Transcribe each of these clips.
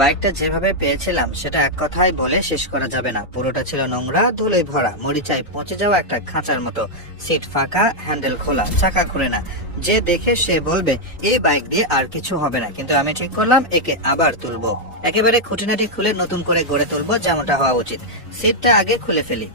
বাইকটা যেভাবে পেয়েছিলাম সেটা এক কথায় বলে শেষ করা যাবে না। পুরোটা ছিল নোংরা, ধুলোয় ভরা, মরিচায় পচে যাওয়া একটা খাঁচার মতো। সিট ফাঁকা, হ্যান্ডেল খোলা, চাকা ঘুরে না। যে দেখে সে বলবে এই বাইক দিয়ে আর কিছু হবে না, কিন্তু আমি ঠিক করলাম একে আবার তুলবো। একেবারে খুঁটিনাটি খুলে নতুন করে গড়ে তুলবো, যেমনটা হওয়া উচিত। সিটটা আগে খুলে ফেলি।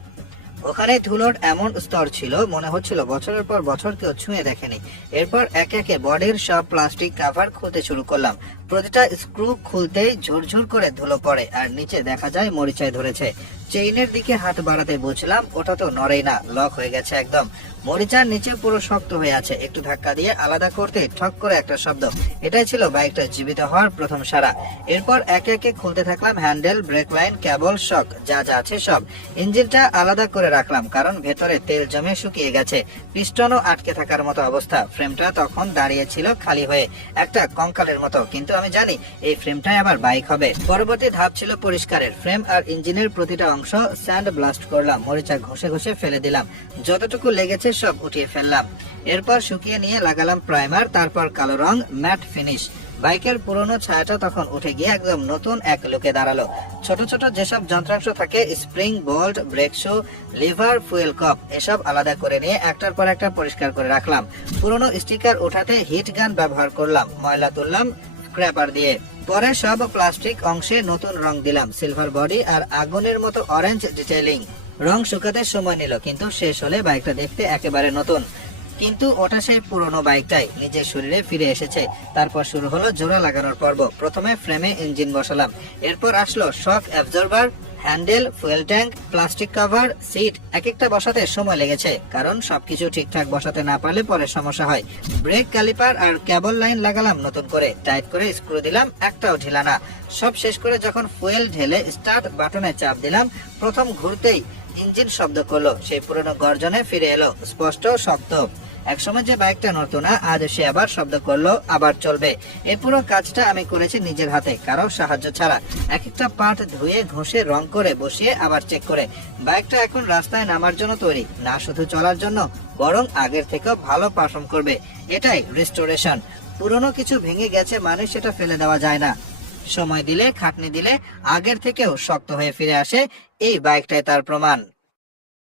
ওখানে ধুলোর এমন স্তর ছিল, মনে হচ্ছিল বছরের পর বছর কেউ ছুঁয়ে দেখেনি। এরপর একে একে বডির সব প্লাস্টিক কভার খুলতে শুরু করলাম। প্রতিটা স্ক্রু খুলতেই ঝুরঝুর করে ধুলো পড়ে, আর নিচে দেখা যায় মরিচায় ধরেছে। চেইনের দিকে হাত বাড়াতে বুঝলাম ওটা তো নড়েই না, লক হয়ে গেছে একদম। মরিচার নিচে পুরো শক্ত হয়ে আছে। একটু ধাক্কা দিয়ে আলাদা করতে ঠক করে একটা শব্দ। এটাই ছিল বাইকটা জীবিত হওয়ার প্রথম সাড়া। এরপর একে একে খুলতে থাকলাম হ্যান্ডেল, ব্রেক লাইন, কেবল, শক, যা যা আছে সব। ইঞ্জিনটা আলাদা করে রাখলাম, কারণ ভেতরে তেল জমে শুকিয়ে গেছে। পিস্টনও আটকে থাকার মতো অবস্থা। ফ্রেমটা তখন দাঁড়িয়ে ছিল খালি হয়ে, একটা কঙ্কালের মতো। কিন্তু আমি জানি এই ফ্রেমটাই আবার বাইক হবে। পরবর্তী ধাপ ছিল পরিষ্কারের। ফ্রেম আর ইঞ্জিনের প্রতিটা অংশ স্যান্ড ব্লাস্ট করলাম, মরিচা ঘষে ঘষে ফেলে দিলাম, যতটুকু লেগেছে সব উঠিয়ে ফেললাম। এরপর শুকিয়ে নিয়ে লাগালাম প্রাইমার, তারপর কালো রং, ম্যাট ফিনিশ। বাইকের পুরনো ছায়াটা তখন উঠে গিয়ে একদম নতুন এক লুকে দাঁড়ালো। ছোট ছোট যেসব যন্ত্রাংশ থাকে, spring, bolt, brake shoe, lever, fuel cup, এসব আলাদা করে নিয়ে একটার পর একটা পরিষ্কার করে রাখলাম। পুরনো স্টিকার ওঠাতে হিট গান ব্যবহার করলাম, ময়লা তুললাম স্ক্র্যাপার দিয়ে। পরে সব প্লাস্টিক অংশে নতুন রং দিলাম, সিলভার বডি আর আগুনের মতো অরেঞ্জ ডিটেইলিং। রং শুকাতে সময় নিল, কিন্তু শেষ হলে বাইকটা দেখতে একেবারে নতুন। কিন্তু ওটা সেই পুরনো বাইকটাই নিজের শরীরে ফিরে এসেছে। তারপর শুরু হলো জোড়া লাগানোর পর্ব। প্রথমে ফ্রেমে ইঞ্জিন বসালাম, এরপর আসলো shock absorber, handle, fuel tank, plastic cover, seat. এক একটা বসাতে সময় লেগেছে, কারণ সবকিছু ঠিকঠাক বসাতে না পারলে পরে সমস্যা হয়। ব্রেক ক্যালিপার আর কেবল লাইন লাগালাম নতুন করে, টাইট করে স্ক্রু দিলাম, একটাও ঢিলা না। সব শেষ করে যখন ফুয়েল ঢেলে স্টার্ট বাটনে চাপ দিলাম, প্রথম ঘুরতেই ইঞ্জিন শব্দ করলো। সেই পুরনো গর্জনে ফিরে এলো, স্পষ্ট, শক্ত। একসময় যে বাইকটা নড়তো না, আজ সে আবার শব্দ করলো, আবার চলবে। এই পুরো কাজটা আমি করেছি নিজের হাতে, কারো সাহায্য ছাড়া। এক একটা পার্ট ধুয়ে ঘষে রং করে বসিয়ে আবার চেক করে। বাইকটা এখন রাস্তায় নামার জন্য তৈরি, না শুধু চলার জন্য, বরং আগের থেকেও ভালো পারফর্ম করবে। এটাই রিস্টোরেশন। পুরনো কিছু ভেঙে গেছে মানে সেটা ফেলে দেওয়া যায় না। সময় দিলে, খাটনি দিলে আগের থেকেও শক্ত হয়ে ফিরে আসে। এই বাইকটাই তার প্রমাণ।